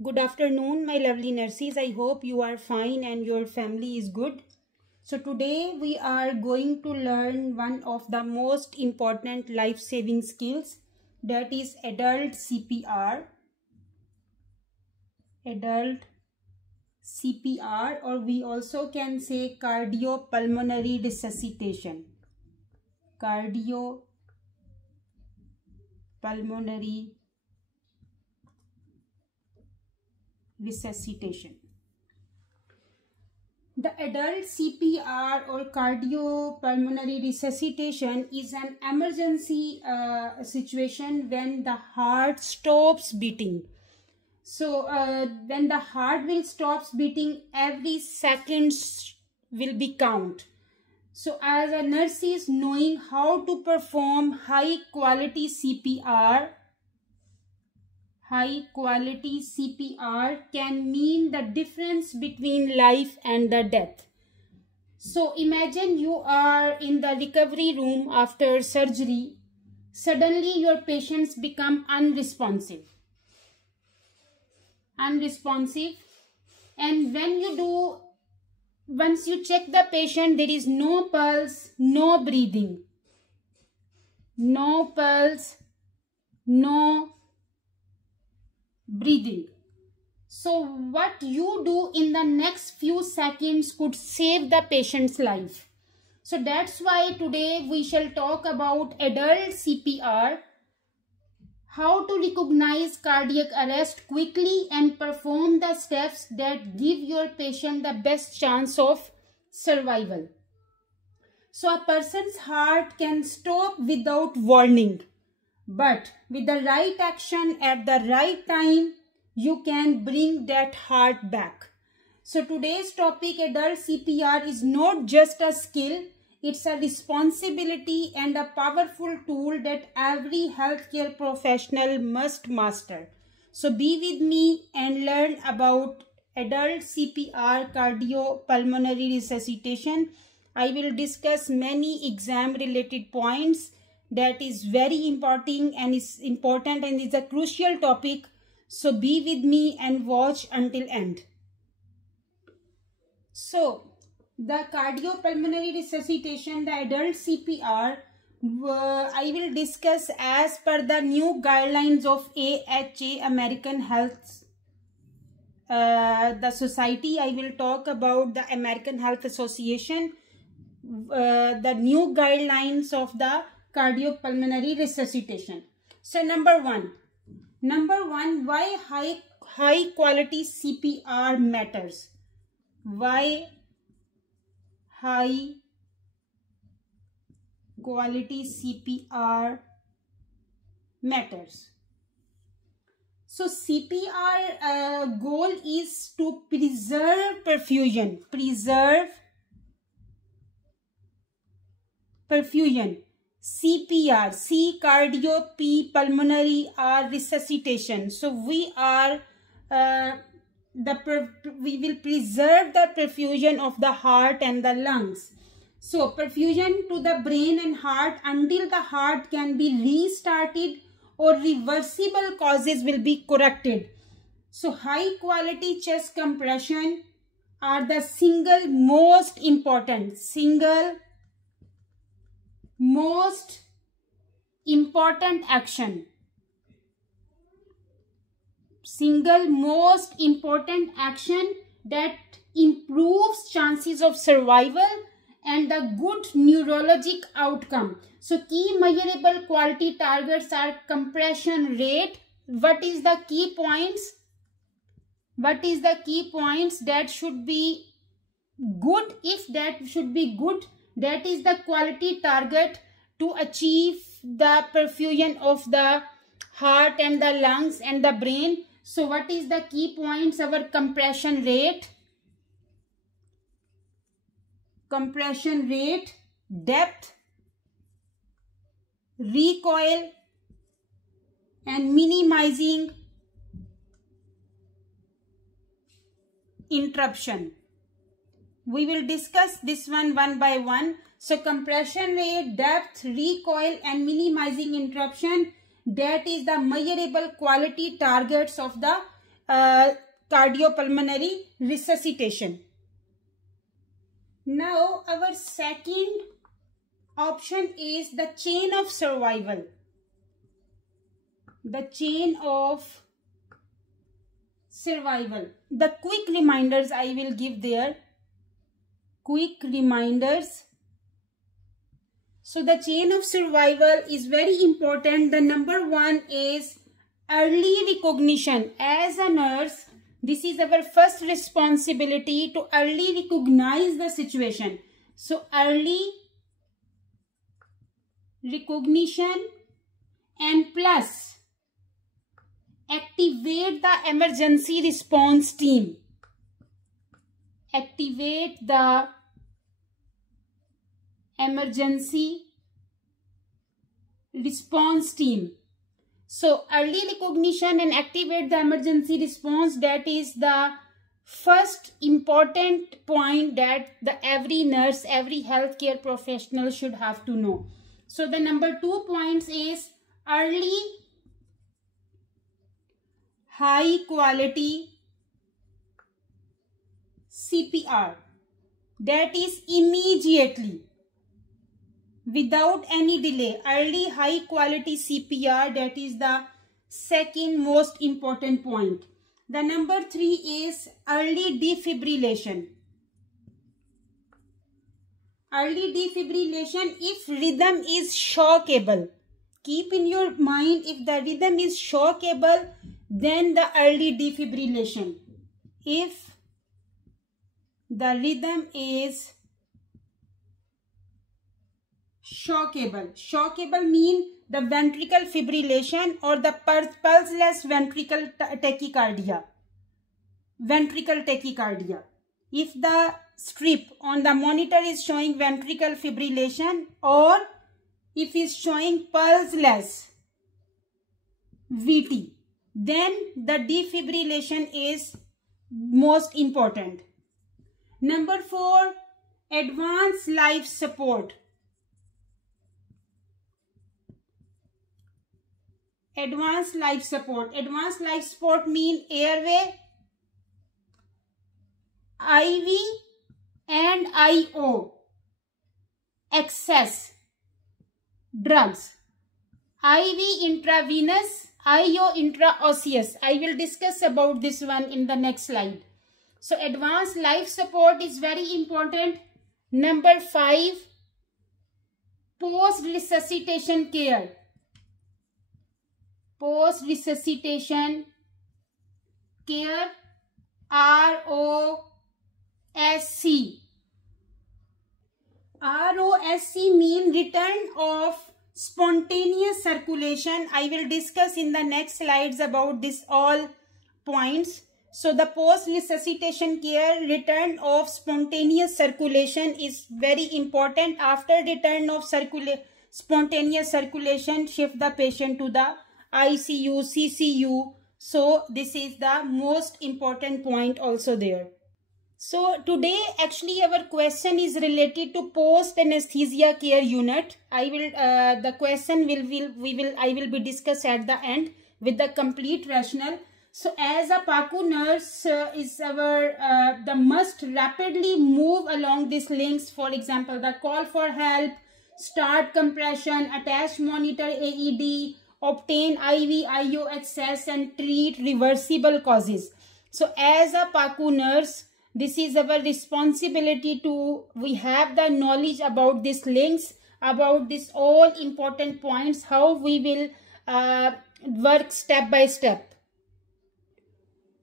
Good afternoon, my lovely nurses. I hope you are fine and your family is good. So today we are going to learn one of the most important life-saving skills, that is adult CPR. Adult CPR, or we also can say cardiopulmonary resuscitation. Cardiopulmonary resuscitation. The adult CPR or cardiopulmonary resuscitation is an emergency situation when the heart stops beating. So when the heart will stops beating, every second will be count. So as a nurse is knowing how to perform high quality CPR can mean the difference between life and the death. So imagine you are in the recovery room after surgery. Suddenly your patients become unresponsive. And once you check the patient, there is no pulse, no breathing. No pulse, no breathing. So what you do in the next few seconds could save the patient's life. So that's why today we shall talk about adult CPR, how to recognize cardiac arrest quickly and perform the steps that give your patient the best chance of survival. So a person's heart can stop without warning, but with the right action at the right time, you can bring that heart back. So today's topic, adult CPR, is not just a skill, it's a responsibility and a powerful tool that every healthcare professional must master. So be with me and learn about adult CPR, cardiopulmonary resuscitation. I will discuss many exam related points that is very important and is a crucial topic. So be with me and watch until end. So the cardiopulmonary resuscitation, the adult CPR, I will discuss as per the new guidelines of AHA, American Health, the society. I will talk about the American Health Association, the new guidelines of the cardiopulmonary resuscitation. So number one, why high quality CPR matters. Why high quality CPR matters. So CPR goal is to preserve perfusion. CPR, C cardio, P pulmonary, R resuscitation. So we are we will preserve the perfusion of the heart and the lungs. So perfusion to the brain and heart until the heart can be restarted or reversible causes will be corrected. So high quality chest compression are the single most important action. Single most important action that improves chances of survival and the good neurologic outcome. So key measurable quality targets are compression rate. What is the key points? That should be good? If that should be good, that is the quality target to achieve the perfusion of the heart and the lungs and the brain. So what is the key points? Our compression rate, depth, recoil, and minimizing interruption. We will discuss this one by one. So compression rate, depth, recoil, and minimizing interruption, that is the measurable quality targets of the cardiopulmonary resuscitation. Now our second option is the chain of survival. The chain of survival. The quick reminders I will give there. Quick reminders. So the chain of survival is very important. The number one is early recognition. As a nurse, this is our first responsibility to early recognize the situation. So early recognition and plus activate the emergency response team. Activate the emergency response team. So early recognition and activate the emergency response, that is the first important point that every nurse, every healthcare professional should have to know. So the number 2 points is early high quality CPR. That is immediately, without any delay. Early high quality CPR, that is the second most important point. The number 3 is early defibrillation. Early defibrillation if rhythm is shockable. Keep in your mind, if the rhythm is shockable, then the early defibrillation. If the rhythm is shockable. Shockable mean the ventricle fibrillation or the pulseless ventricle tachycardia. Ventricle tachycardia. If the strip on the monitor is showing ventricle fibrillation or if it's showing pulseless VT, then the defibrillation is most important. Number 4, advanced life support. Advanced life support. Advanced life support mean airway, IV and IO access drugs. IV intravenous, IO intraosseous. I will discuss about this one in the next slide. So advanced life support is very important. Number 5, post-resuscitation care. Post-resuscitation care, ROSC. ROSC mean return of spontaneous circulation. I will discuss in the next slides about this all points. So the post-resuscitation care, return of spontaneous circulation is very important. After return of spontaneous circulation, shift the patient to the ICU, CCU. So this is the most important point also there. So today actually our question is related to post anesthesia care unit. I will be discussed at the end with the complete rationale. So as a PACU nurse is our the must rapidly move along these links. For example, the call for help, start compression, attach monitor AED, obtain IV IO access and treat reversible causes. So as a PACU nurse, this is our responsibility to, we have the knowledge about these links, about this all important points, how we will work step by step.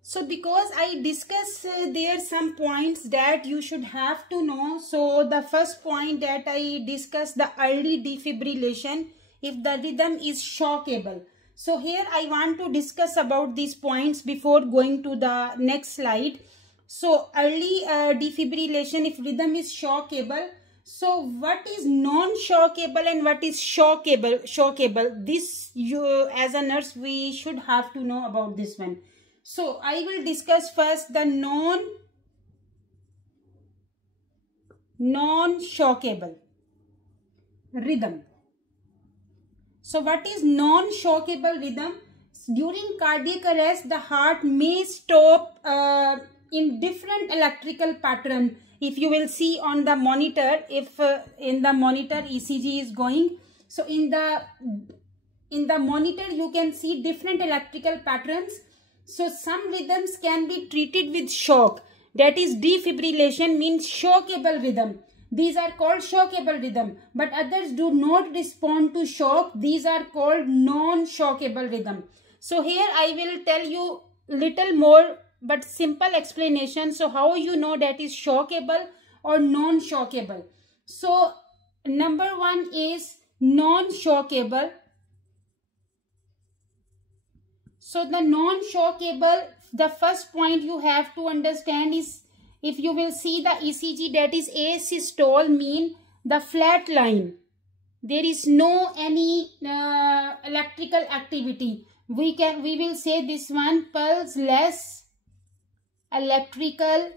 So because I discuss there some points that you should have to know. So the first point that I discussed, the early defibrillation, if the rhythm is shockable. So here I want to discuss about these points before going to the next slide. So early defibrillation if rhythm is shockable. So what is non-shockable and what is shockable? This you as a nurse we should have to know about this one. So I will discuss first the non-shockable rhythm. So what is non-shockable rhythm? During cardiac arrest, the heart may stop in different electrical pattern. If you will see on the monitor, if in the monitor ECG is going, so in the monitor you can see different electrical patterns. So some rhythms can be treated with shock, that is defibrillation, means shockable rhythm. These are called shockable rhythm, but others do not respond to shock. These are called non-shockable rhythm. So here I will tell you little more but simple explanation. So how you know that is shockable or non-shockable? So number one is non-shockable. So the non-shockable, the first point you have to understand is, if you will see the ECG, that is asystole, mean the flat line. There is no any electrical activity. We will say this one, pulseless electrical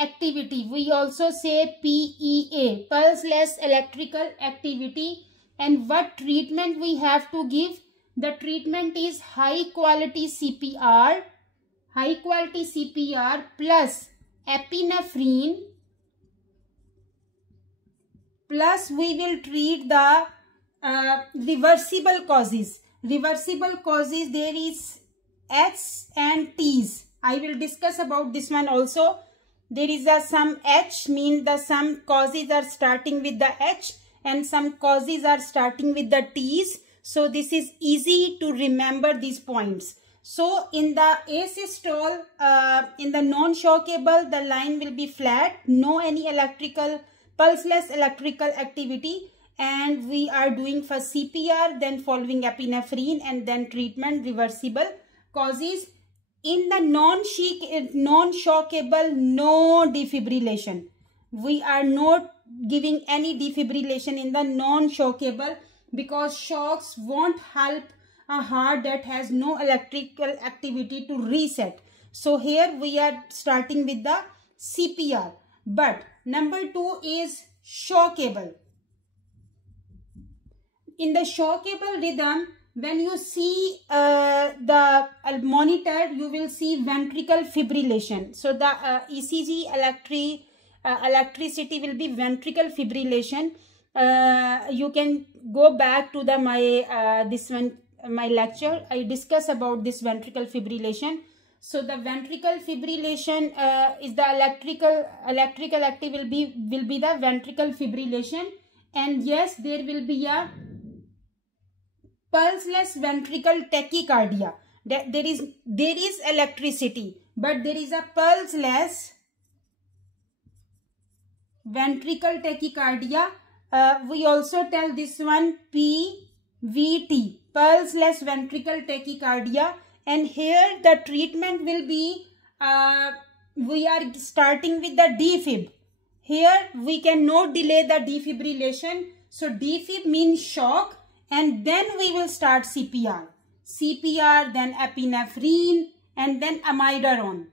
activity. We also say PEA, pulseless electrical activity. And what treatment we have to give? The treatment is high quality CPR plus epinephrine, plus we will treat the reversible causes. Reversible causes, there is H and T's. I will discuss about this one also. There is some H, mean the some causes are starting with the H and some causes are starting with the T's. So this is easy to remember these points. So in the asystole, in the non-shockable, the line will be flat, no any electrical, pulseless electrical activity, and we are doing for CPR, then following epinephrine, and then treatment reversible causes. In the non-shockable, no defibrillation. We are not giving any defibrillation in the non-shockable, because shocks won't help a heart that has no electrical activity to reset. So here we are starting with the CPR. But number two is shockable. In the shockable rhythm, when you see the monitor, you will see ventricle fibrillation. So the ECG electricity will be ventricle fibrillation. You can go back to the my lecture. I discuss about this ventricle fibrillation. So the ventricle fibrillation is the electrical activity will be the ventricle fibrillation, and yes, there will be a pulseless ventricle tachycardia. That there is electricity, but there is a pulseless ventricle tachycardia. We also tell this one PVT, pulseless ventricle tachycardia. And here the treatment will be, we are starting with the defib. Here we cannot delay the defibrillation. So defib means shock, and then we will start CPR. CPR, then epinephrine, and then amiodarone.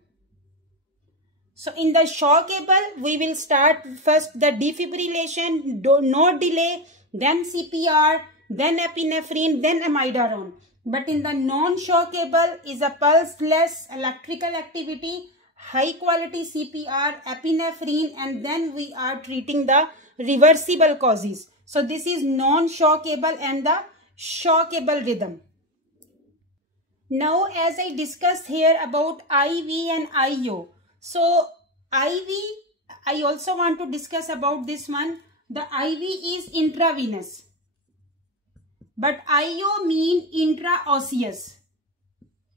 So in the shockable, we will start first the defibrillation, no delay, then CPR, then epinephrine, then amiodarone. But in the non-shockable is a pulseless electrical activity, high quality CPR, epinephrine, and then we are treating the reversible causes. So this is non-shockable and the shockable rhythm. Now as I discussed here about IV and IO. So IV, I also want to discuss about this one. The IV is intravenous, but IO mean intraosseous.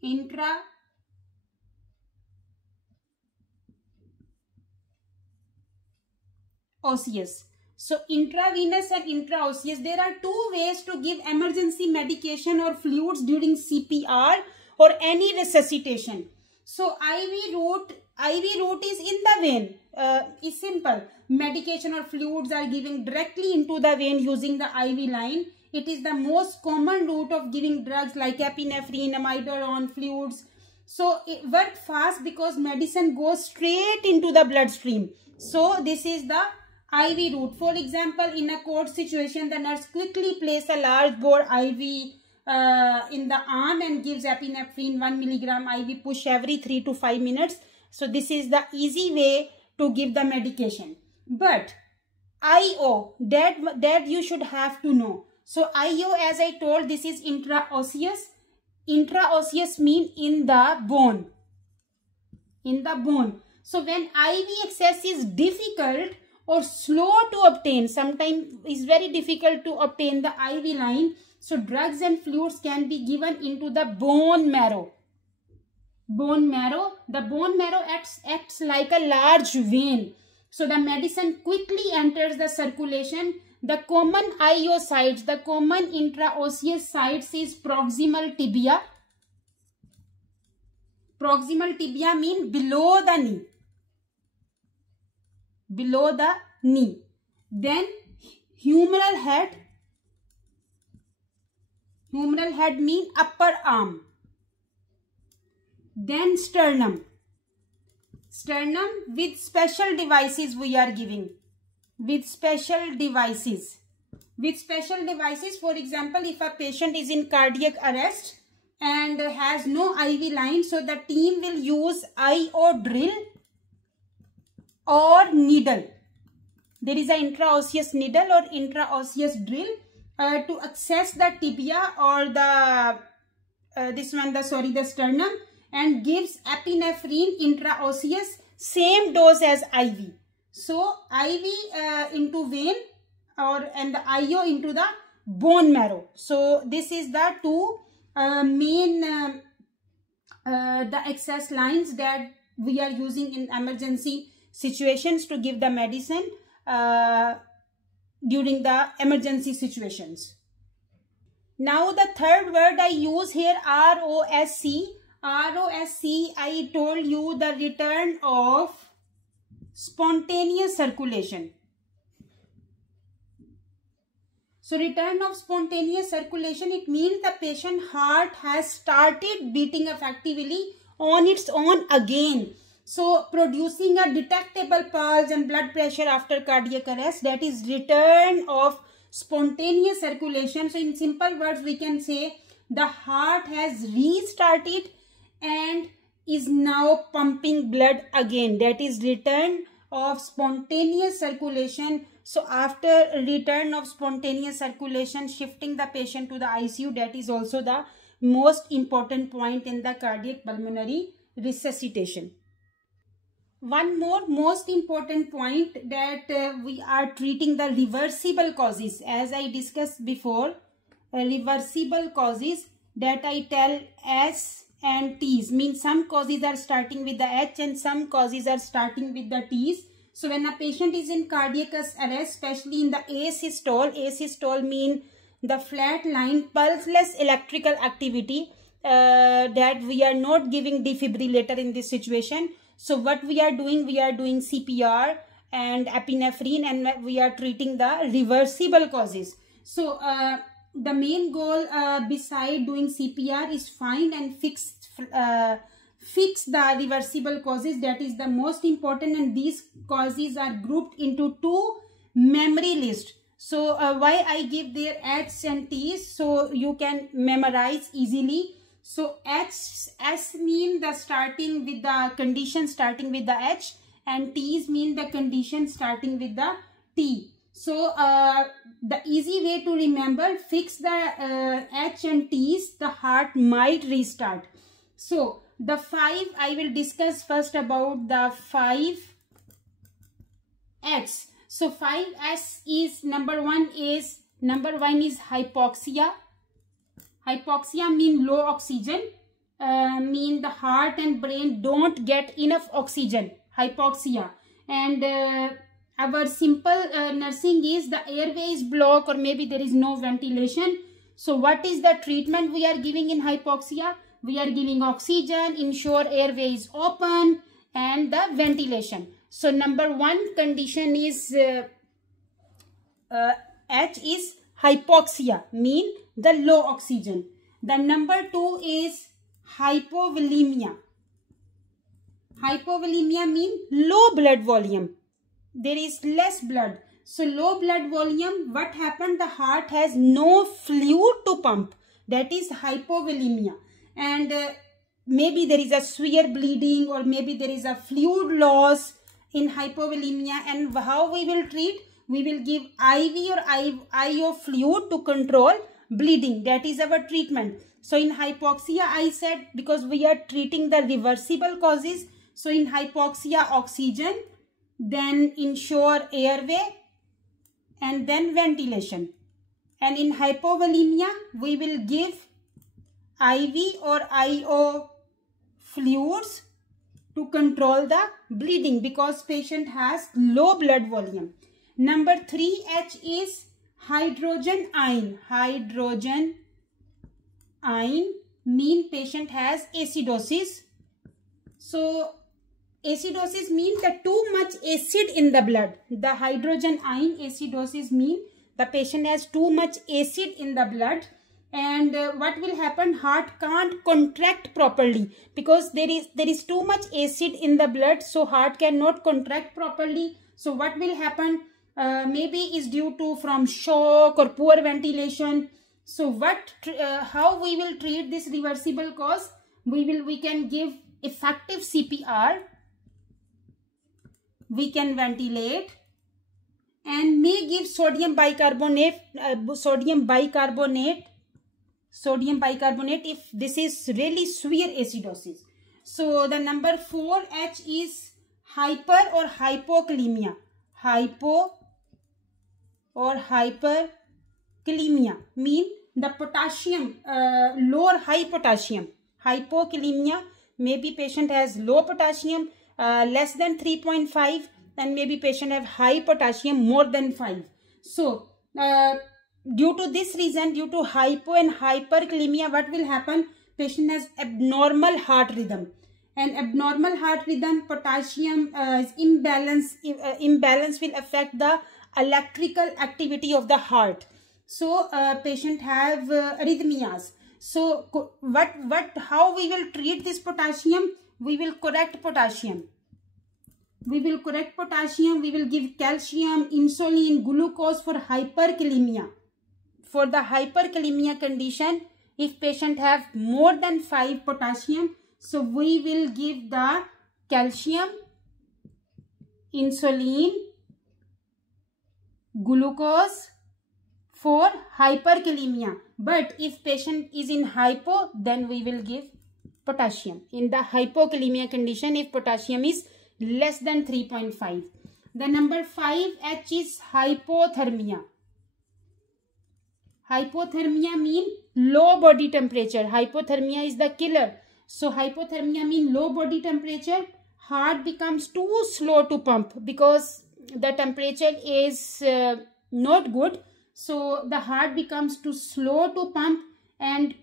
Intraosseous. So intravenous and intraosseous, there are two ways to give emergency medication or fluids during CPR or any resuscitation. So IV route is in the vein. Is simple. Medication or fluids are given directly into the vein using the IV line. It is the most common route of giving drugs like epinephrine, amiodarone, fluids. So it works fast because medicine goes straight into the bloodstream. So this is the IV route. For example, in a court situation, the nurse quickly place a large bore IV in the arm and gives epinephrine 1 milligram IV push every 3 to 5 minutes. So this is the easy way to give the medication. But IO, that you should have to know. So IO, as I told, this is intraosseous. Intraosseous mean in the bone. In the bone. So when IV access is difficult or slow to obtain, sometimes it's very difficult to obtain the IV line. So drugs and fluids can be given into the bone marrow. Bone marrow. The bone marrow acts like a large vein. So the medicine quickly enters the circulation. The common IO sites, the common intraosseous sites is proximal tibia. Proximal tibia means below the knee. Below the knee. Then humeral head. Humeral head means upper arm. Then sternum. Sternum with special devices we are giving. With special devices. With special devices, for example, if a patient is in cardiac arrest and has no IV line, so the team will use IO drill or needle. There is an intraosseous needle or intraosseous drill to access the tibia or the the sternum, and gives epinephrine intraosseous, same dose as IV. So IV into vein and the IO into the bone marrow. So this is the two main the access lines that we are using in emergency situations to give the medicine during the emergency situations. Now the third word I use here, ROSC. ROSC, I told you, the return of spontaneous circulation. So return of spontaneous circulation, it means the patient heart has started beating effectively on its own again. So producing a detectable pulse and blood pressure after cardiac arrest, that is return of spontaneous circulation. So in simple words, we can say the heart has restarted and is now pumping blood again. That is return of spontaneous circulation. So after return of spontaneous circulation, shifting the patient to the ICU, that is also the most important point in the cardiac pulmonary resuscitation. One more most important point, that we are treating the reversible causes. As I discussed before, reversible causes, that I tell S and T's, means some causes are starting with the H and some causes are starting with the T's. So when a patient is in cardiac arrest, especially in the asystole mean the flat line pulseless electrical activity, that we are not giving defibrillator in this situation. So what we are doing CPR and epinephrine, and we are treating the reversible causes. So the main goal beside doing CPR is find and fix the reversible causes. That is the most important, and these causes are grouped into two memory lists. So why I give their H and T's, so you can memorize easily. So S mean the starting with the condition starting with the H, and T's mean the condition starting with the T. So the easy way to remember, fix the H and T's, the heart might restart. So the 5, I will discuss first about the 5 H's. So 5S is number one is hypoxia. Hypoxia mean low oxygen, mean the heart and brain don't get enough oxygen. Hypoxia. And our simple nursing is the airway is blocked, or maybe there is no ventilation. So what is the treatment we are giving in hypoxia? We are giving oxygen, ensure airway is open, and the ventilation. So number one condition is H is hypoxia, mean the low oxygen. The number 2 is hypovolemia. Hypovolemia mean low blood volume. There is less blood. So low blood volume, what happened? The heart has no fluid to pump. that is hypovolemia. And maybe there is a severe bleeding, or maybe there is a fluid loss in hypovolemia. And how we will treat? We will give IV or IO fluid to control bleeding. That is our treatment. So in hypoxia, I said, because we are treating the reversible causes. So in hypoxia, oxygen, then ensure airway, and then ventilation. And in hypovolemia, we will give IV or IO fluids to control the bleeding, because patient has low blood volume. Number 3H is hydrogen ion. Hydrogen ion mean patient has acidosis. So acidosis means that too much acid in the blood. The hydrogen ion acidosis mean the patient has too much acid in the blood. And what will happen? Heart can't contract properly, because there is too much acid in the blood, so heart cannot contract properly. So what will happen? Maybe is due to from shock or poor ventilation. So how we will treat this reversible cause? We can give effective CPR, we can ventilate, and may give sodium bicarbonate if this is really severe acidosis. So the number 4H is hyper or hypokalemia. Hypo or hyperkalemia mean the potassium, high potassium. Hypokalemia, maybe patient has low potassium, less than 3.5, and maybe patient have high potassium more than 5. So due to this reason, due to hypo and hyperkalemia, what will happen? Patient has abnormal heart rhythm. And abnormal heart rhythm, potassium imbalance will affect the electrical activity of the heart. So patient have arrhythmias. So how we will treat this potassium? We will correct potassium. We will give calcium, insulin, glucose for hyperkalemia. For the hyperkalemia condition, if patient have more than 5 potassium, so we will give the calcium, insulin, glucose for hyperkalemia. But if patient is in hypo, then we will give potassium. In the hypokalemia condition, if potassium is less than 3.5. The number 5H is hypothermia. Hypothermia mean low body temperature. Hypothermia is the killer. So hypothermia mean low body temperature. Heart becomes too slow to pump because the temperature is not good. So the heart becomes too slow to pump, and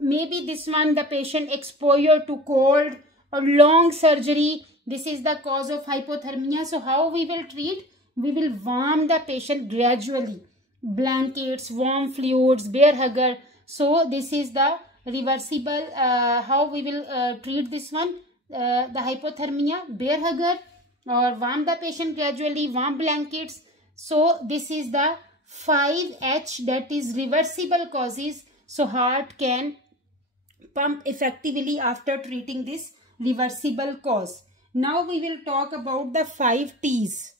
maybe this one, the patient exposure to cold or long surgery. This is the cause of hypothermia. So how we will treat? We will warm the patient gradually. Blankets, warm fluids, bear hugger. So this is the reversible, how we will treat this one, the hypothermia, bear hugger, or warm the patient gradually, warm blankets. So this is the 5H, that is reversible causes. So heart can pump effectively after treating this reversible cause. Now we will talk about the 5 T's.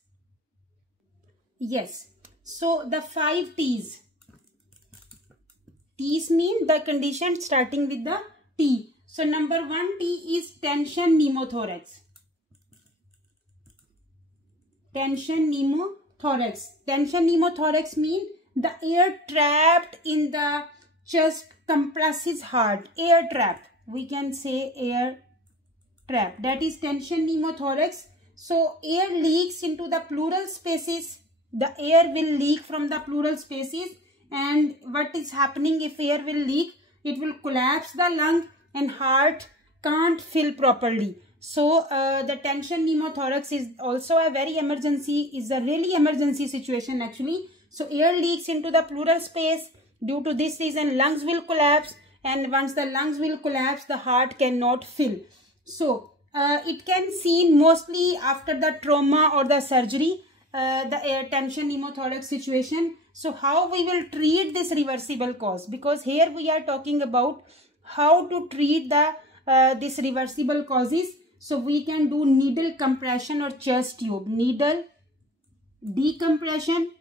Yes. So the 5 T's. T's mean the condition starting with the T. So number 1 T is tension pneumothorax. Tension pneumothorax. Tension pneumothorax mean the air trapped in the chest compresses heart. Air trap. We can say air trap. That is tension pneumothorax. So air leaks into the pleural spaces. The air will leak from the pleural spaces, and what is happening if air will leak? It will collapse the lung and heart can't fill properly. So the tension pneumothorax is also a very emergency, is a really emergency situation actually. So air leaks into the pleural space. Due to this reason, lungs will collapse, and once the lungs will collapse, the heart cannot fill. So it can seen mostly after the trauma or the surgery. the tension pneumothorax situation. So how we will treat this reversible cause? Because here we are talking about how to treat the this reversible causes. So we can do needle compression or chest tube, needle decompression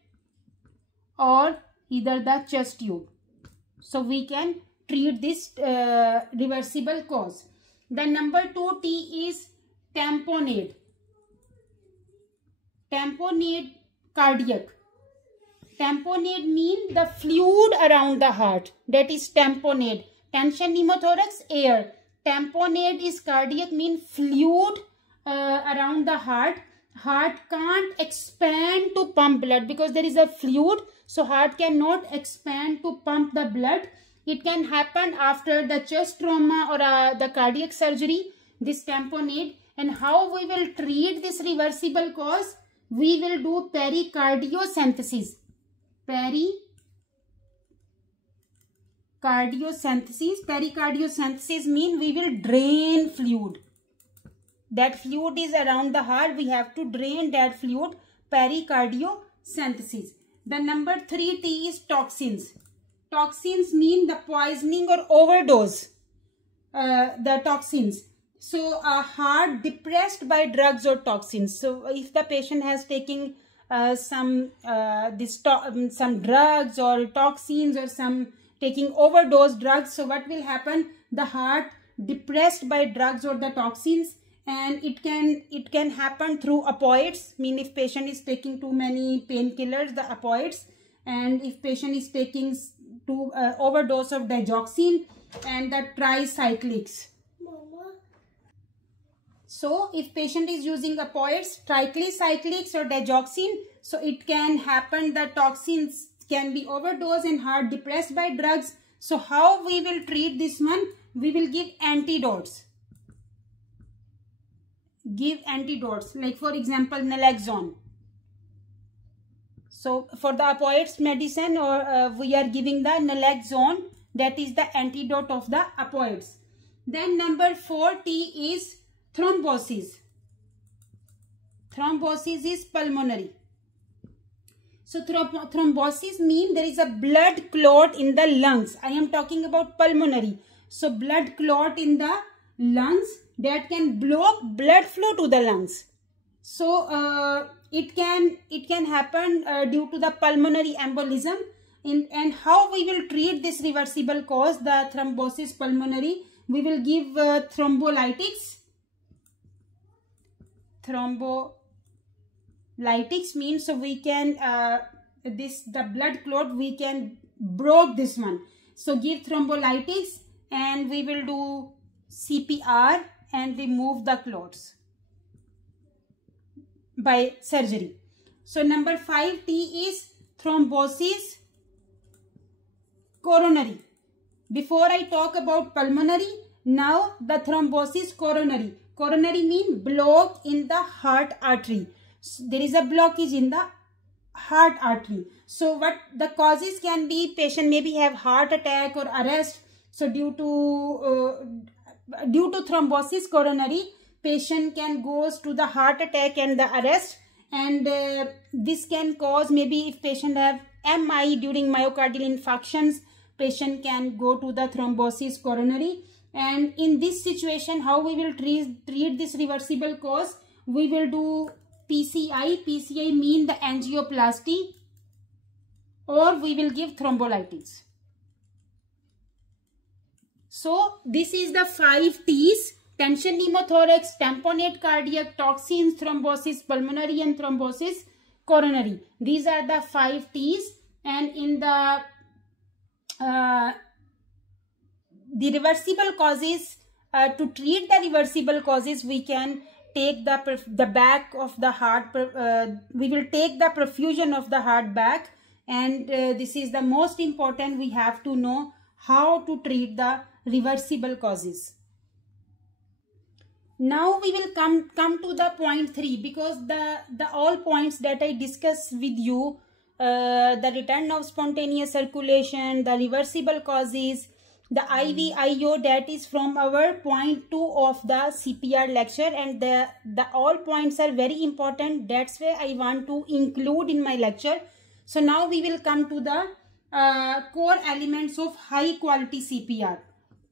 or either the chest tube. So we can treat this reversible cause. The number 2 T is tamponade. Tamponade cardiac. Tamponade means the fluid around the heart. That is tamponade. Tension pneumothorax, air. Tamponade is cardiac, means fluid around the heart. Heart can't expand to pump blood because there is a fluid. So heart cannot expand to pump the blood. It can happen after the chest trauma or the cardiac surgery, this tamponade. And how we will treat this reversible cause? We will do pericardiocentesis. Pericardiocentesis means we will drain fluid. That fluid is around the heart. We have to drain that fluid. Pericardiocentesis. The number 3 T is toxins. Toxins mean the poisoning or overdose. The toxins. So a heart depressed by drugs or toxins. So if the patient has taken some drugs or toxins or some taking overdose drugs, so what will happen? The heart depressed by drugs or the toxins, and it can happen through opioids. Mean if patient is taking too many painkillers, the opioids, and if patient is taking overdose of digoxin and the tricyclics. So if patient is using opioids, tricyclics or digoxin, so it can happen that toxins can be overdosed and heart depressed by drugs. So how we will treat this one? We will give antidotes. Like for example naloxone. So for the opioids medicine, or we are giving the naloxone, that is the antidote of the opioids. Then number 4 T is thrombosis. Thrombosis is pulmonary. So thrombosis means there is a blood clot in the lungs. I am talking about pulmonary. So blood clot in the lungs that can block blood flow to the lungs. So it can happen due to the pulmonary embolism. And how we will treat this reversible cause, the thrombosis pulmonary? We will give thrombolytics. Thrombolytics means so we can the blood clot, we can block this one. So give thrombolytics and we will do CPR and remove the clots by surgery. So number 5 T is thrombosis coronary. Before I talk about pulmonary, now the thrombosis coronary. Coronary means block in the heart artery. So there is a blockage in the heart artery. So what the causes can be, patient maybe have heart attack or arrest. So due to thrombosis coronary, patient can goes to the heart attack and the arrest, and this can cause, maybe if patient have MI during myocardial infarctions, patient can go to the thrombosis coronary. And in this situation, how we will treat this reversible cause? We will do PCI. PCI mean the angioplasty, or we will give thrombolytics. So this is the 5 T's: tension pneumothorax, tamponade cardiac, toxins, thrombosis pulmonary, and thrombosis coronary. These are the 5 T's. And in the reversible causes, to treat the reversible causes, we can take the back of the heart. We will take the perfusion of the heart back, and this is the most important. We have to know how to treat the reversible causes. Now we will come to the point 3, because the all points that I discussed with you, the return of spontaneous circulation, the reversible causes, the IVIO, that is from our point 2 of the CPR lecture, and the all points are very important. That's why I want to include in my lecture. So now we will come to the core elements of high quality CPR.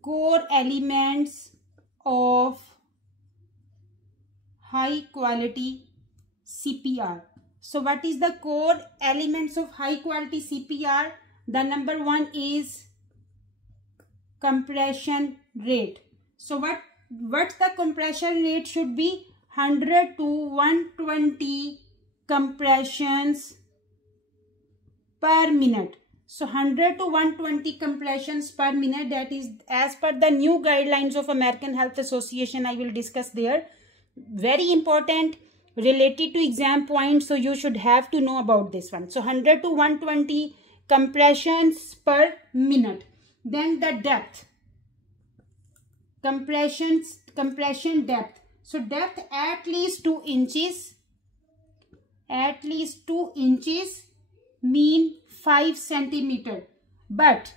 Core elements of high quality CPR. So what is the core elements of high quality CPR? The number one is compression rate. So what's the compression rate should be? 100 to 120 compressions per minute. So 100 to 120 compressions per minute, that is as per the new guidelines of American Health Association. I will discuss there. Very important, related to exam points, so you should have to know about this one. So 100 to 120 compressions per minute. Then the depth, compression depth. So depth at least 2 inches, at least 2 inches, mean 5 centimeter, but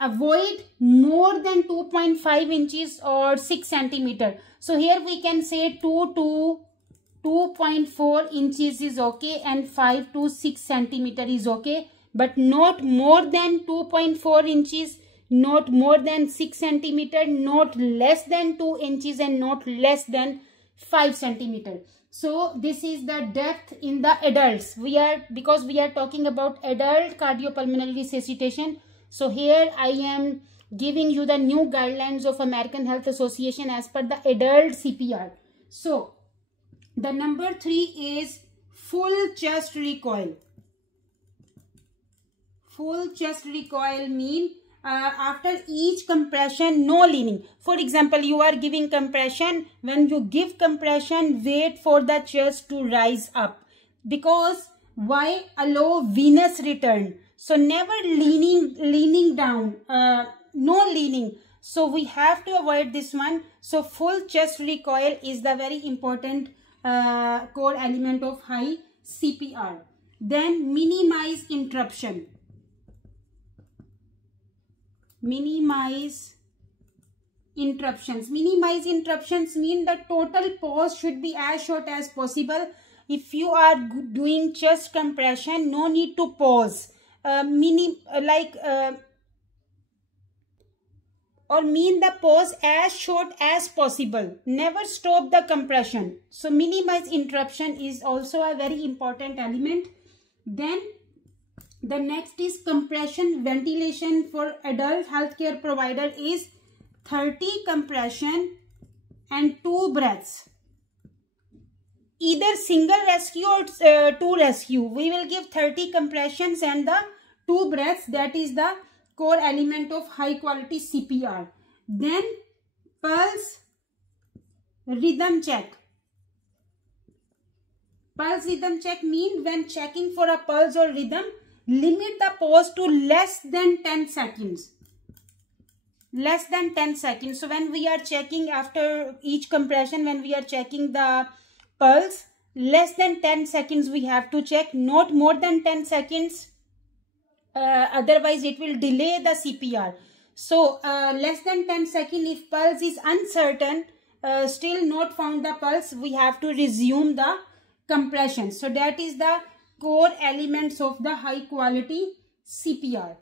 avoid more than 2.5 inches or 6 centimeter. So here we can say 2 to 2.4 inches is okay, and 5 to 6 centimeter is okay, but not more than 2.4 inches, not more than 6 centimeter, not less than 2 inches, and not less than 5 centimeter. So this is the depth in the adults. Because we are talking about adult cardiopulmonary resuscitation. So here I am giving you the new guidelines of American Health Association as per the adult CPR. So the number 3 is full chest recoil. Full chest recoil mean after each compression, no leaning. For example, you are giving compression. When you give compression, wait for the chest to rise up. Because why? Allow venous return. So never leaning down. No leaning. So we have to avoid this one. So full chest recoil is the very important core element of high CPR. Then minimize interruption. Minimize interruptions. Minimize interruptions mean the total pause should be as short as possible. If you are doing chest compression, no need to pause. Or mean the pause as short as possible. Never stop the compression. So minimize interruption is also a very important element. Then the next is compression ventilation for adult healthcare provider is 30 compression and 2 breaths. Either single rescue or 2 rescue. We will give 30 compressions and the 2 breaths. That is the core element of high quality CPR. Then pulse rhythm check. Pulse rhythm check mean when checking for a pulse or rhythm, limit the pause to less than 10 seconds. Less than 10 seconds. So when we are checking after each compression, when we are checking the pulse, less than 10 seconds we have to check, not more than 10 seconds. Otherwise it will delay the CPR. So less than 10 seconds, if pulse is uncertain, still not found the pulse, we have to resume the compression. So that is the core elements of the high quality CPR.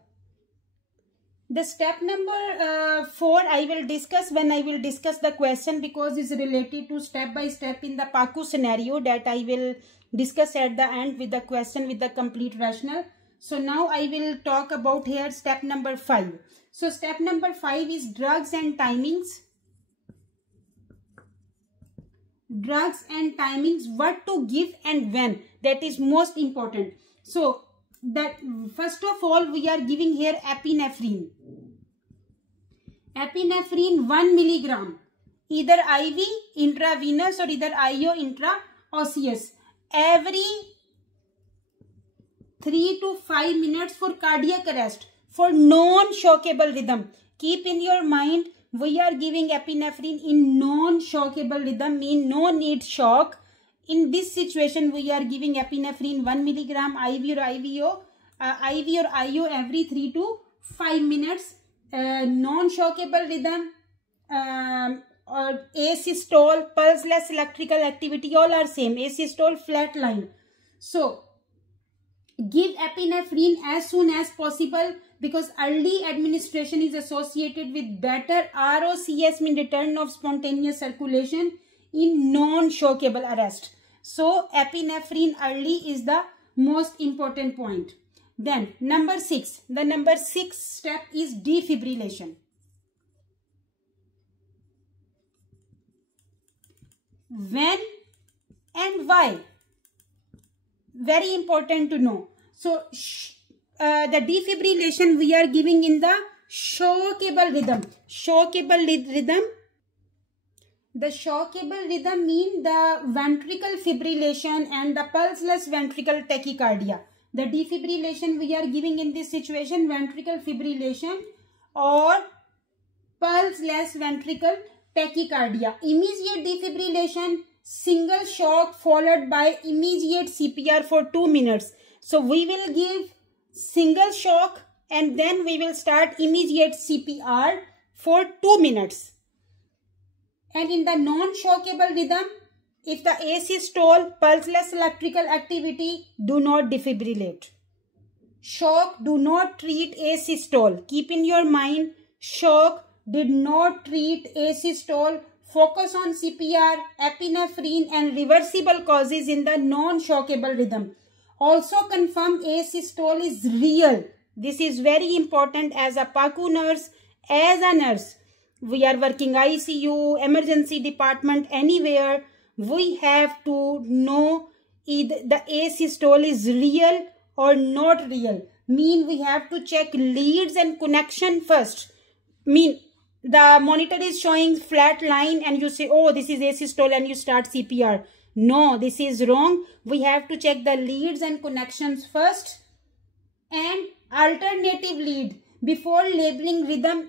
The step number 4 I will discuss when I will discuss the question, because it's related to step by step in the PACU scenario, that I will discuss at the end with the question with the complete rationale. So now I will talk about here step number 5. So step number 5 is drugs and timings. Drugs and timings, what to give and when, that is most important. So that first of all we are giving here epinephrine. Epinephrine 1 milligram, either IV intravenous or either IO intraosseous, every 3 to 5 minutes for cardiac arrest, for non-shockable rhythm. Keep in your mind, we are giving epinephrine in non-shockable rhythm, mean no need shock. In this situation, we are giving epinephrine 1 milligram IV or IO every 3 to 5 minutes. non-shockable rhythm, or asystole, pulseless electrical activity, all are same. Asystole, flat line. So give epinephrine as soon as possible, because early administration is associated with better ROCS, mean return of spontaneous circulation, in non-shockable arrest. So epinephrine early is the most important point. Then number 6, the number 6 step is defibrillation. When and why? Very important to know. So the defibrillation we are giving in the shockable rhythm. Shockable rhythm. The shockable rhythm mean the ventricle fibrillation and the pulseless ventricle tachycardia. The defibrillation we are giving in this situation, ventricle fibrillation or pulseless ventricle tachycardia. Immediate defibrillation, single shock followed by immediate CPR for 2 minutes. So we will give single shock and then we will start immediate CPR for 2 minutes. And in the non-shockable rhythm, if the asystole, pulseless electrical activity, do not defibrillate. Shock, do not treat asystole. Keep in your mind, shock did not treat asystole. Focus on CPR, epinephrine and reversible causes in the non-shockable rhythm. Also confirm asystole is real. This is very important as a PACU nurse, as a nurse. We are working ICU, emergency department, anywhere. We have to know either the asystole is real or not real. Mean we have to check leads and connection first. Mean the monitor is showing flat line and you say, oh, this is asystole, and you start CPR. No, this is wrong. We have to check the leads and connections first. And alternative lead. Before labeling rhythm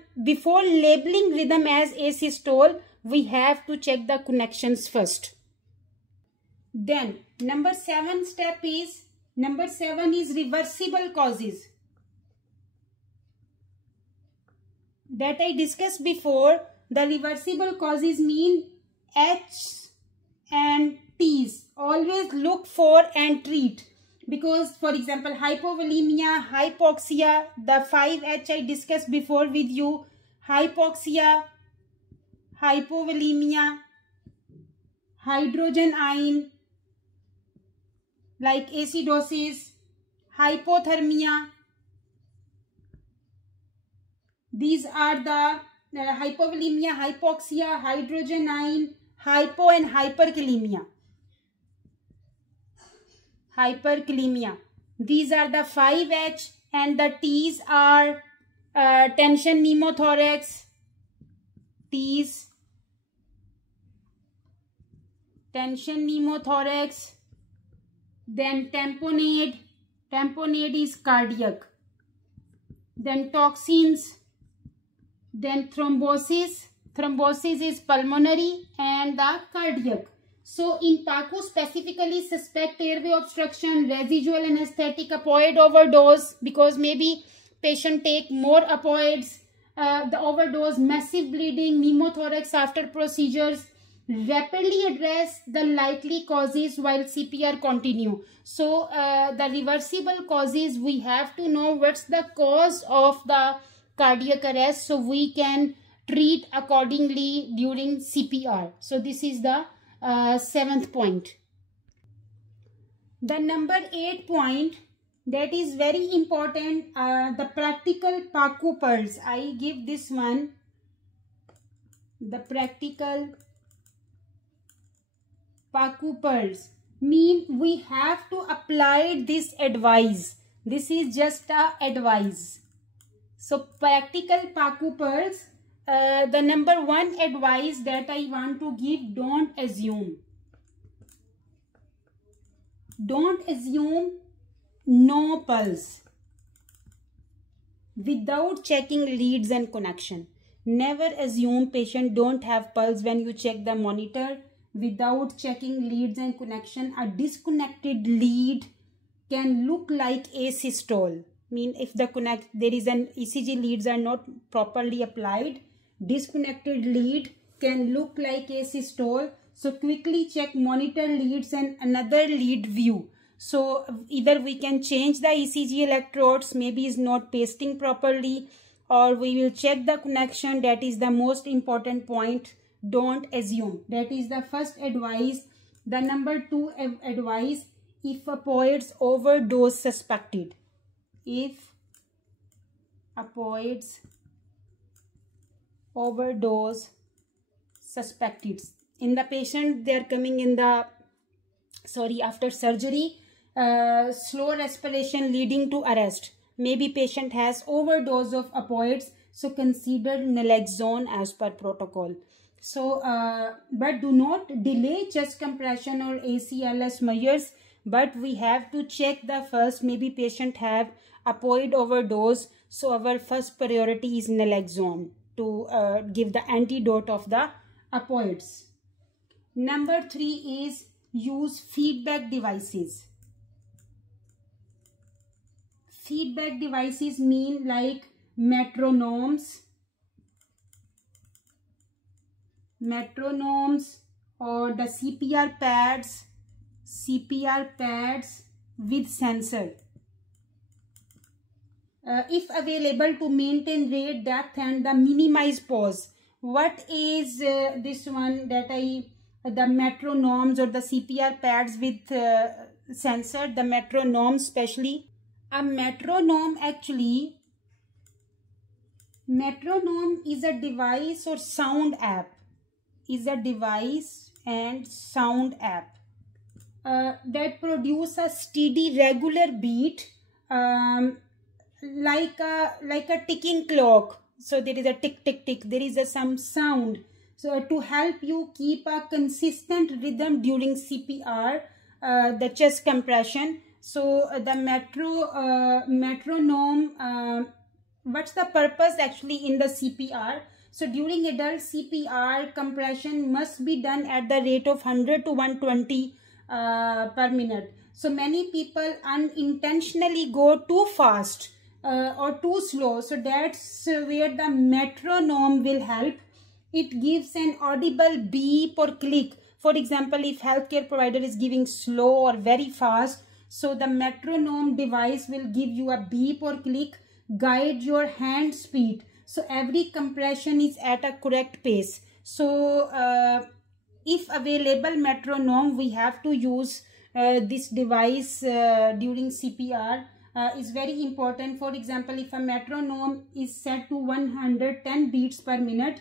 as asystole, we have to check the connections first. Then number 7 is reversible causes. That I discussed before. The reversible causes mean H and T's. Always look for and treat. Because, for example, hypovolemia, hypoxia, the 5H I discussed before with you. Hypoxia, hypovolemia, hydrogen ion, like acidosis, hypothermia. These are the hypovolemia, hypoxia, hydrogen ion, hypo and hyperkalemia. Hyperkalemia. These are the 5H, and the T's are tension pneumothorax, T's, tension pneumothorax, then tamponade, tamponade is cardiac, then toxins, then thrombosis, thrombosis is pulmonary and the cardiac. So in PACU specifically suspect airway obstruction, residual anesthetic, opioid overdose, because maybe patient take more opioids, the overdose, massive bleeding, pneumothorax after procedures. Rapidly address the likely causes while CPR continue. So the reversible causes, we have to know what's the cause of the cardiac arrest so we can treat accordingly during CPR. So this is the 7th point. The number 8 point, that is very important, the practical PACU pearls. I give this one, the practical PACU pearls. Mean we have to apply this advice. This is just a advice. So practical PACU pearls. The number 1 advice that I want to give, don't assume. Don't assume no pulse without checking leads and connection. Never assume patient don't have pulse when you check the monitor without checking leads and connection. A disconnected lead can look like asystole. mean if there is an ECG leads are not properly applied. Disconnected lead can look like asystole. So quickly check monitor leads and another lead view. So either we can change the ECG electrodes, maybe is not pasting properly, or we will check the connection. That is the most important point. Don't assume. That is the first advice. The number 2 advice, if opioids overdose suspected. If opioids overdose suspected. In the patient, they are coming in the, after surgery, slow respiration leading to arrest. Maybe patient has overdose of opioids, so consider naloxone as per protocol. So, but do not delay chest compression or ACLS measures, but we have to check the first, maybe patient have opioid overdose, so our first priority is naloxone to give the antidote of the opioids. Number 3 is use feedback devices. Feedback devices mean like metronomes or the CPR pads with sensor. If available, to maintain rate, depth and the minimize pause. What is this one that the metronomes or the CPR pads with sensor? The metronome, especially a metronome is a device or sound app. That produce a steady regular beat, like a ticking clock. So there is a tick tick tick, there is some sound, so to help you keep a consistent rhythm during CPR, the chest compression. So the metronome, what's the purpose actually in the CPR? So during adult CPR, compression must be done at the rate of 100 to 120 per minute. So many people unintentionally go too fast or too slow. So that's where the metronome will help. It gives an audible beep or click. For example, if healthcare provider is giving slow or very fast, so the metronome device will give you a beep or click, guide your hand speed. So every compression is at a correct pace. So if available metronome, we have to use this device during CPR. Is very important. For example, if a metronome is set to 110 beats per minute,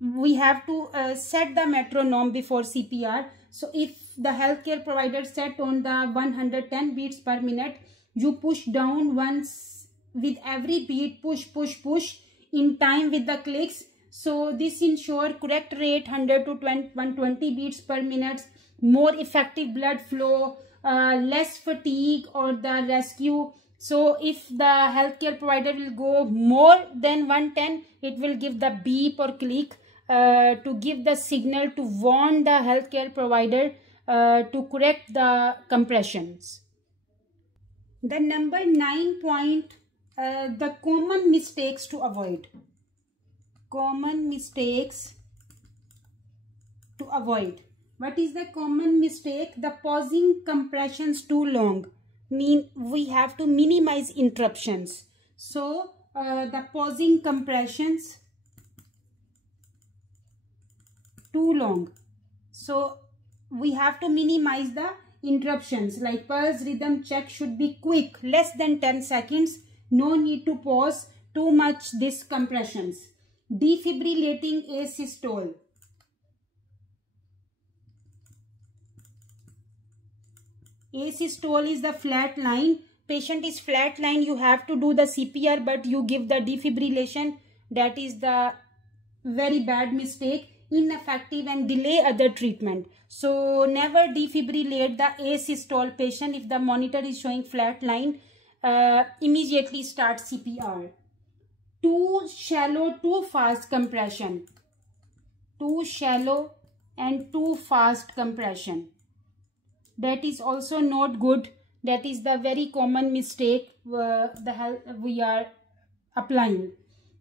we have to set the metronome before CPR. So if the healthcare provider set on the 110 beats per minute, you push down once with every beat, push in time with the clicks. So this ensure correct rate 100 to 120 beats per minute, more effective blood flow, less fatigue or the rescue. So if the healthcare provider will go more than 110, it will give the beep or click to give the signal to warn the healthcare provider to correct the compressions. The number 9 point, the common mistakes to avoid. Common mistakes to avoid. What is the common mistake? The pausing compressions too long. Mean we have to minimize interruptions. So the pausing compressions too long. So we have to minimize the interruptions. Like pulse rhythm check should be quick, less than 10 seconds. No need to pause too much these compressions. Defibrillating asystole. Asystole is the flat line. Patient is flat line, you have to do the CPR, but you give the defibrillation. That is the very bad mistake, ineffective and delay other treatment. So never defibrillate the asystole patient. If the monitor is showing flat line, immediately start CPR. Too shallow, too fast compression. Too shallow and too fast compression. That is also not good. That is the very common mistake we are applying.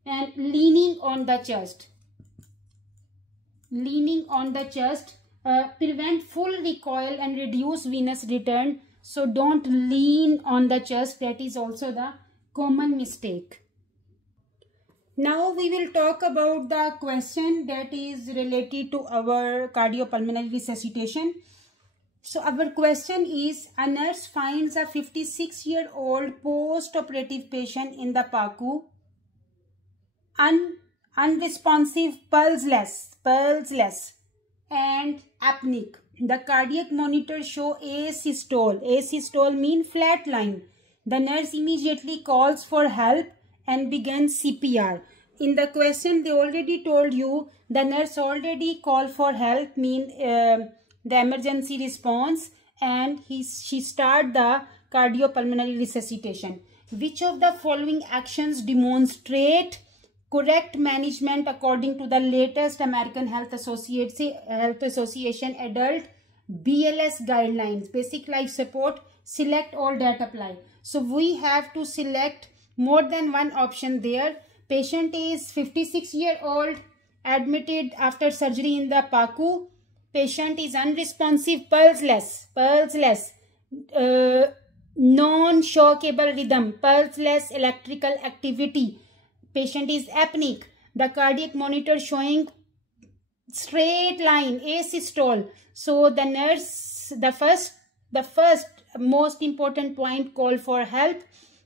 And leaning on the chest. Leaning on the chest prevent full recoil and reduce venous return. So don't lean on the chest. That is also the common mistake. Now we will talk about the question that is related to our cardiopulmonary resuscitation. So our question is, a nurse finds a 56-year-old post-operative patient in the PACU, unresponsive, pulseless, and apneic. The cardiac monitor show asystole. Asystole means flat line. The nurse immediately calls for help and begins CPR. In the question, they already told you the nurse already called for help, mean the emergency response, and she start the cardiopulmonary resuscitation. Which of the following actions demonstrate correct management according to the latest American Health Association adult BLS guidelines? Basic life support, select all that apply. So we have to select more than one option there. Patient is 56-year-old, admitted after surgery in the PACU. Patient is unresponsive, pulseless, non-shockable rhythm, pulseless electrical activity. Patient is apneic. The cardiac monitor showing straight line, asystole. So the nurse, the first most important point, call for help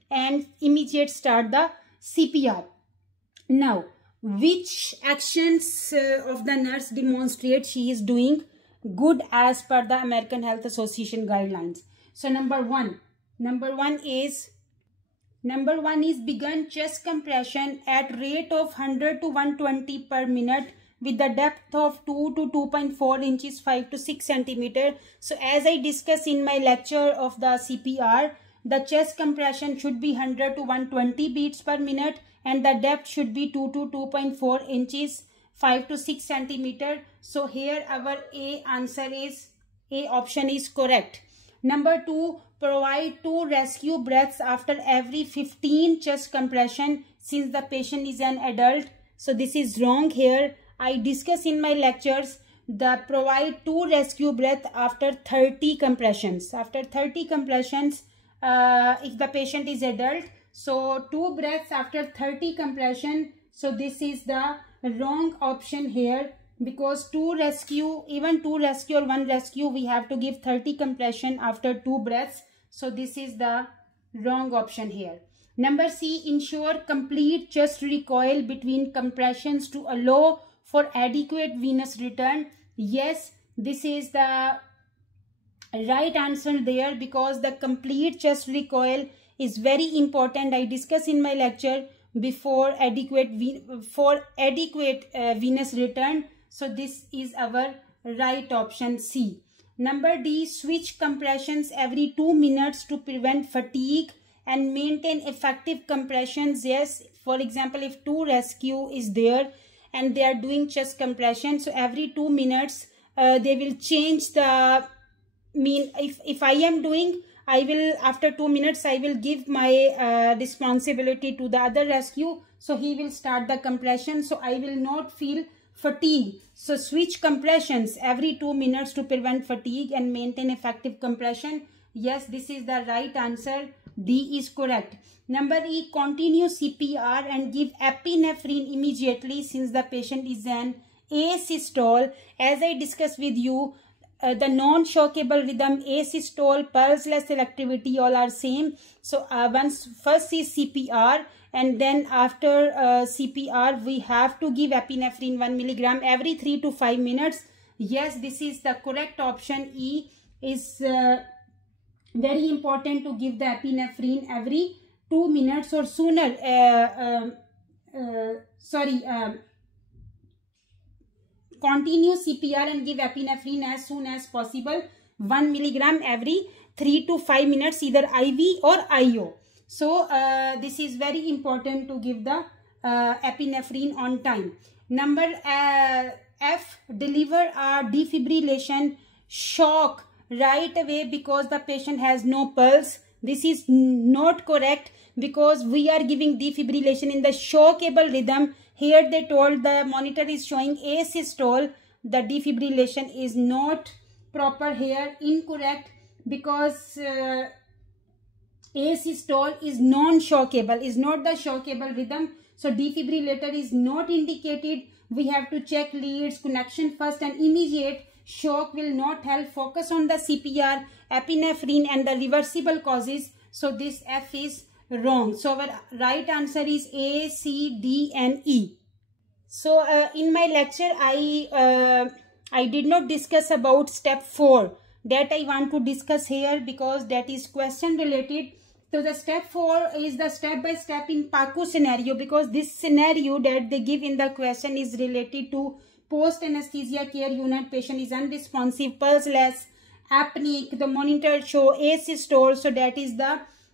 and immediate start the CPR. Now, which actions of the nurse demonstrate she is doing good as per the American Health Association guidelines? So number one is begun chest compression at rate of 100 to 120 per minute with the depth of 2 to 2.4 inches, 5 to 6 centimeter. So as I discussed in my lecture of the CPR, the chest compression should be 100 to 120 beats per minute and the depth should be 2 to 2.4 inches, 5 to 6 centimeter. So here our A option is correct. Number 2, provide 2 rescue breaths after every 15 chest compression since the patient is an adult. So this is wrong here. I discuss in my lectures the provide 2 rescue breaths after 30 compressions. After 30 compressions, if the patient is adult, so 2 breaths after 30 compression. So this is the wrong option here, because 2 rescue or 1 rescue, we have to give 30 compression after 2 breaths. So this is the wrong option here. Number C, ensure complete chest recoil between compressions to allow for adequate venous return. Yes, this is the right answer there, because the complete chest recoil is very important. I discussed in my lecture before adequate venous return. So this is our right option, C. Number D, switch compressions every 2 minutes to prevent fatigue and maintain effective compressions. Yes, for example, if 2 rescue is there and they are doing chest compression, so every 2 minutes they will change the if I am doing, I will after 2 minutes I will give my responsibility to the other rescue, so he will start the compression, so I will not feel fatigue. So switch compressions every 2 minutes to prevent fatigue and maintain effective compression. Yes, this is the right answer. D is correct. Number E, continue CPR and give epinephrine immediately since the patient is an asystole. As I discussed with you, the non-shockable rhythm, asystole, pulseless selectivity, all are same. So first is CPR, and then after CPR we have to give epinephrine 1 milligram every 3 to 5 minutes. Yes, this is the correct option. E is very important to give the epinephrine every 2 minutes or sooner. Continue CPR and give epinephrine as soon as possible, 1 milligram every 3 to 5 minutes, either IV or IO. So this is very important to give the epinephrine on time. Number F, deliver a defibrillation shock right away because the patient has no pulse. This is not correct because we are giving defibrillation in the shockable rhythm. Here they told the monitor is showing asystole. The defibrillation is not proper here, incorrect, because asystole is non-shockable, is not the shockable rhythm. So defibrillator is not indicated. We have to check leads, connection first, and immediate shock will not help. Focus on the CPR, epinephrine and the reversible causes. So this F is wrong. So our right answer is A, C, D and E. So in my lecture I did not discuss about step 4. That I want to discuss here because that is question related. So the step 4 is the step by step in PACU scenario, because this scenario that they give in the question is related to post anesthesia care unit. Patient is unresponsive, pulseless, apneic, the monitor show asystole. So that is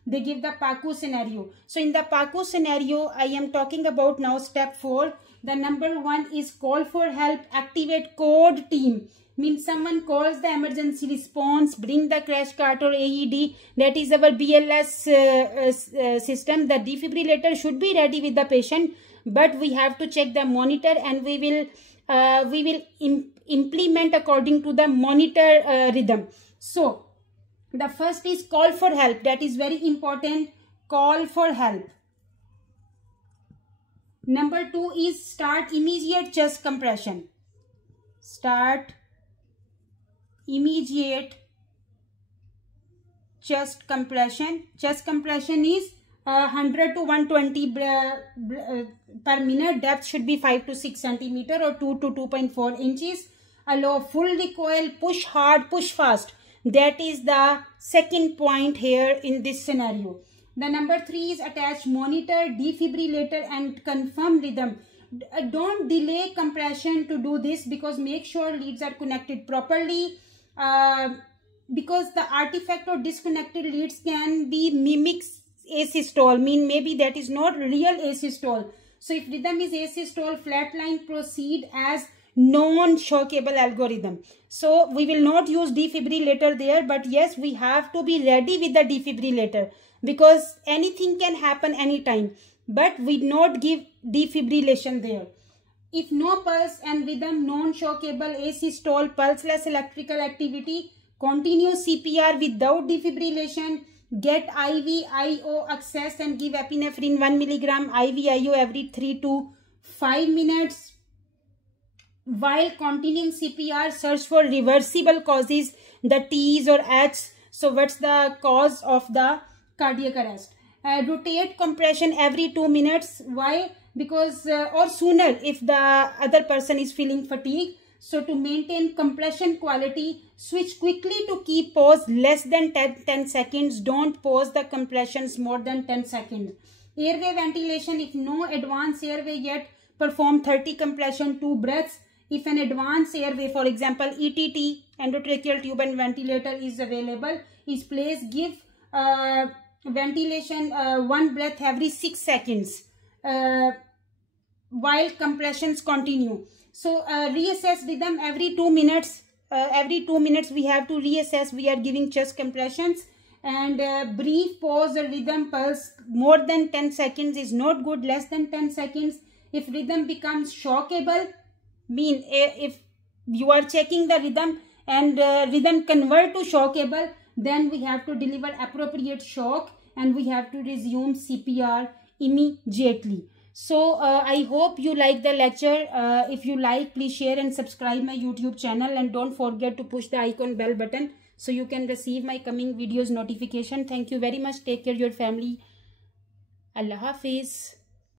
they give the PACU scenario. So in the PACU scenario I am talking about now step 4. The number 1 is call for help, activate code team. Means someone calls the emergency response, bring the crash cart or AED. That is our BLS system. The defibrillator should be ready with the patient, but we have to check the monitor and we will implement according to the monitor rhythm. So the first is call for help. That is very important. Call for help. Number 2 is start immediate chest compression. Start immediate chest compression. Chest compression is 100 to 120 per minute. Depth should be 5 to 6 centimeter or 2 to 2.4 inches. Allow full recoil, push hard, push fast. That is the second point here in this scenario. The number 3 is attach monitor, defibrillator and confirm rhythm. Don't delay compression to do this, because make sure leads are connected properly. Because the artifact or disconnected leads can be mimics asystole, maybe that is not real asystole. So if rhythm is asystole, flatline proceed as non-shockable algorithm. So we will not use defibrillator there, but yes, we have to be ready with the defibrillator because anything can happen anytime, but we not give defibrillation there. If no pulse and rhythm, non-shockable, asystole, pulseless electrical activity, continue CPR without defibrillation, get IV IO access and give epinephrine 1 milligram IV IO every 3 to 5 minutes. While continuing CPR, search for reversible causes, the T's or H's. So what's the cause of the cardiac arrest? Rotate compression every 2 minutes. Why? Because or sooner if the other person is feeling fatigue. So to maintain compression quality, switch quickly to keep pause less than 10 seconds. Don't pause the compressions more than 10 seconds. Airway ventilation, if no advanced airway yet, perform 30 compression, 2 breaths. If an advanced airway, for example ETT, endotracheal tube and ventilator is available, is placed, give ventilation 1 breath every 6 seconds. While compressions continue. So reassess rhythm every 2 minutes. Every 2 minutes we have to reassess. We are giving chest compressions, and brief pause or rhythm pulse more than 10 seconds is not good. Less than 10 seconds. If rhythm becomes shockable, if you are checking the rhythm and rhythm convert to shockable, then we have to deliver appropriate shock and we have to resume CPR immediately. So I hope you like the lecture. If you like, please share and subscribe my YouTube channel, and don't forget to push the icon bell button so you can receive my coming videos notification. Thank you very much. Take care of your family. Allah Hafiz.